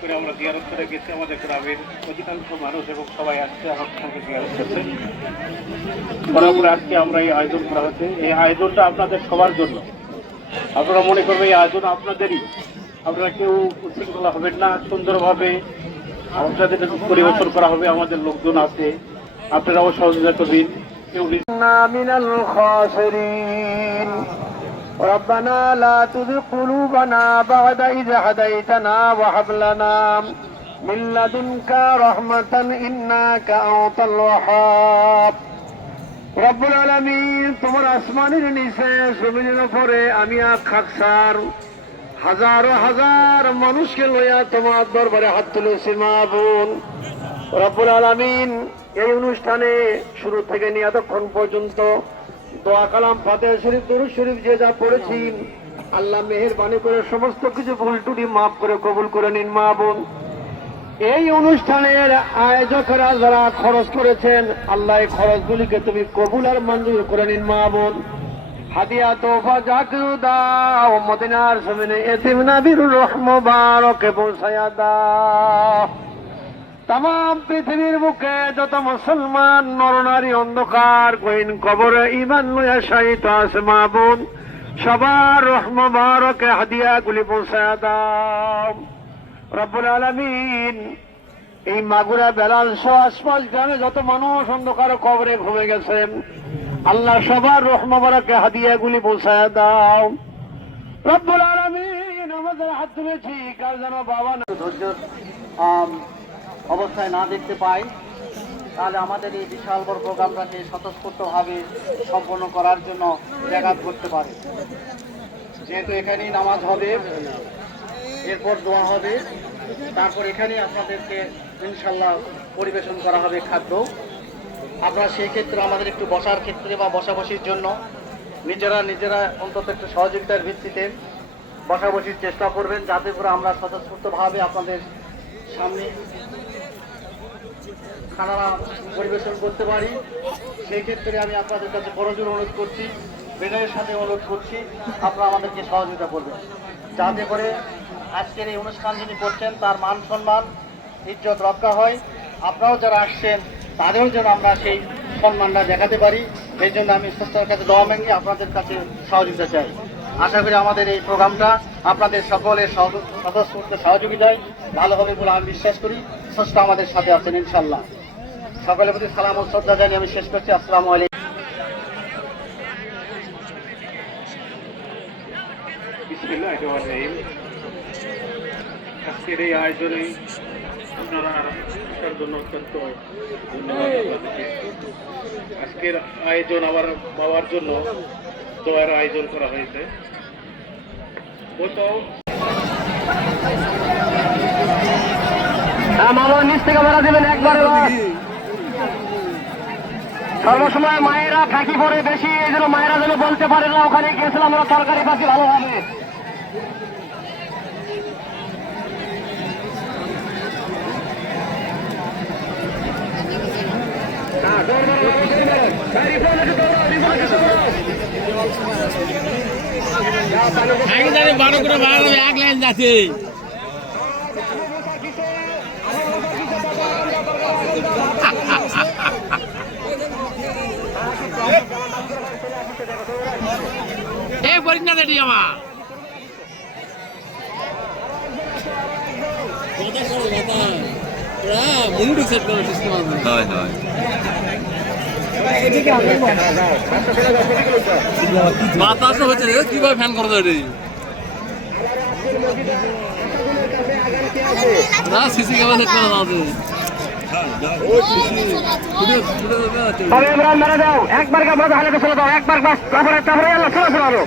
করে আমরা জিয়ারত করে গেছি। আমাদের গ্রামের অধিকাংশ মানুষ এবং সবাই আসছে আমার সঙ্গে জিয়ারত করতে। করার পরে আজকে আমরা এই আয়োজন করা হচ্ছে। এই আয়োজনটা আপনাদের সবার জন্য। আপনারা মনে করবেন এই আয়োজন আপনাদেরই, আপনারা কেউ উচ্ছৃঙ্খলা হবেন না, সুন্দরভাবে আপনাদের পরিবেশন করা হবে। আমাদের লোকজন আছে, আপনারাও সহযোগিতা করবেন। কেউ মিনাল খাসিরিন ربنا لا تزغ قلوبنا بعد إذ هديتنا وهب لنا من لدنك رحمة إنك أنت الوهاب رب العالمين তোমার আসমানের নিচে জমিনের উপরে আমি এক খাকসার হাজার হাজার মানুষকে লইয়া তোমার দরবারে হাত তুলেছি মাবুন রব্বুল আলামিন। এই অনুষ্ঠানে শুরু থেকে নিয়ে এতক্ষণ পর্যন্ত দোয়া কালাম ফাতিহা শরীফ দরুদ শরীফ যে যা পড়েছি আল্লাহ মেহেরবানি করে সমস্ত কিছু ভুল ত্রুটি মাফ করে কবুল করে নিন মাবুন। এই অনুষ্ঠানের আয়োজকরা যারা খরচ করেছেন আল্লাহ এই খরচগুলিকে তুমি কবুল আর মঞ্জুর করে নিন মাবুন। হাদিয়া তোফা জাকির দাও মদিনার জমিনে এতিম নবীর রহম মুবারকে পৌঁছায়া দাও। তাম পৃথিবীর বুকে যত মুসলমান নরনারী অন্ধকার গহীন কবরে ঈমান লইয়া শায়িত আছে মাবুন, সবার রহম মুবারকে হাদিয়া গুলি পৌঁছায়া দাও রব্বুল আলামিন। এই মাগুরা বেলাল সহ আশপাশ গ্রামে যত মানুষ অন্ধকার কবরে ঘুমে গেছেন আল্লাহ সবার রহম মুবারকে হাদিয়া গুলি পৌঁছায়া দাও রব্বুল আলামিন। আমাদের হাত তুলেছি কার যেন বাবা না ধৈর্য অবস্থায় না দেখতে পাই, তাহলে আমাদের এই বিশাল বড় প্রোগ্রামটাকে স্বতঃস্ফূর্তভাবে সম্পন্ন করার জন্য ব্যাঘাত করতে পারে। যেহেতু এখানেই নামাজ হবে, এরপর দোয়া হবে, তারপর এখানেই আপনাদেরকে ইনশাল্লাহ পরিবেশন করা হবে খাদ্য। আপনারা সেই ক্ষেত্রে আমাদের একটু বসার ক্ষেত্রে বা বসাবসির জন্য নিজেরা অন্তত একটু সহযোগিতার ভিত্তিতে বসাবসির চেষ্টা করবেন, যাতে করে আমরা স্বতঃস্ফূর্তভাবে আপনাদের সামনে খানা পরিবেশন করতে পারি। সেই ক্ষেত্রে আমি আপনাদের কাছে করজোড়ে অনুরোধ করছি, বিনয়ের সাথে অনুরোধ করছি, আপনারা আমাদেরকে সহযোগিতা করবেন, যাতে করে আজকের এই অনুষ্ঠান যিনি করছেন তার মান সম্মান ইজ্জত রক্ষা হয়। আপনারাও যারা আসছেন তাদেরও যেন আমরা সেই সম্মানটা দেখাতে পারি। এই জন্য আমি স্রষ্টার কাছে দোয়া ভেঙে আপনাদের কাছে সহযোগিতা চাই। আশা করি আমাদের এই প্রোগ্রামটা আপনাদের সকলের সদস্য সহযোগিতায় ভালো হবে বলে আমি বিশ্বাস করি। স্রষ্টা আমাদের সাথে আছেন ইনশাল্লাহ। সকলের প্রতি সালাম ও শ্রদ্ধা জানিয়ে আমি শেষ করছি। আসসালামু আলাইকুম। বিসমিল্লাহির রহমানির রহিম। আজকের এই আয়োজনে আপনারা আসার জন্য অত্যন্ত ধন্যবাদ আপনাদেরকে। আজকের আয়োজন আমার বাবার জন্য দোয়ার আয়োজন করা হয়েছে। মামার নিচ থেকে মারা দেবেন একবারে। সর্বসময় মায়েরা ফাঁকি পড়ে বেশি, এই জন্য মায়েরা যেন বলতে পারে না ওখানে গিয়েছিলাম আমরা তরকারি পাচ্ছি ভালোভাবে। বারো করে বারো এক লাইন যাচ্ছে। এই পরীক্ষা দেটি আমার মুন্ডু সেট করার সিস্টেম আছে। হয় হয় বাতাস হচ্ছে কিভাবে ফ্যান করতে রে না সিসি ক্যামেরা সেট করা আছে। একবার চলে দাও, একবার বাস তারপরে আল্লাহ চলে চলো।